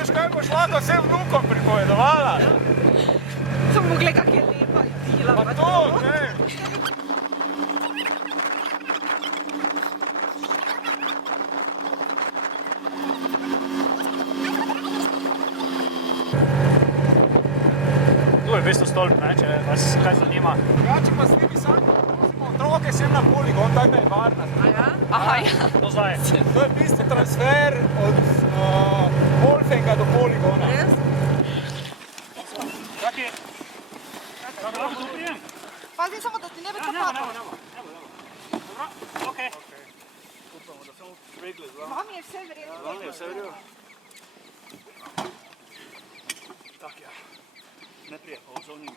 Veš kaj boš lahko vsem vnukom pripovedovala? Sem mogla, kak je lepa idila. Pa to, ne? Tu je v bistvu stolp, ne, če vas kaj zanima. Drugače pa z njimi sami vozimo otroke sem na poligon, tako da je varna. Aha, ja. To zdaj. To je v bistvu transfer od Wolfenga do poligona. Res? Kaki? Lahko tu prijem? Pazi samo, da ti ne bi kapalo. Dobro, okej. Upamo, da samo švegle zelo. Mami je vse vredno. Mami je vse vredno. Tak ja. Ne prije, pa v zovnik.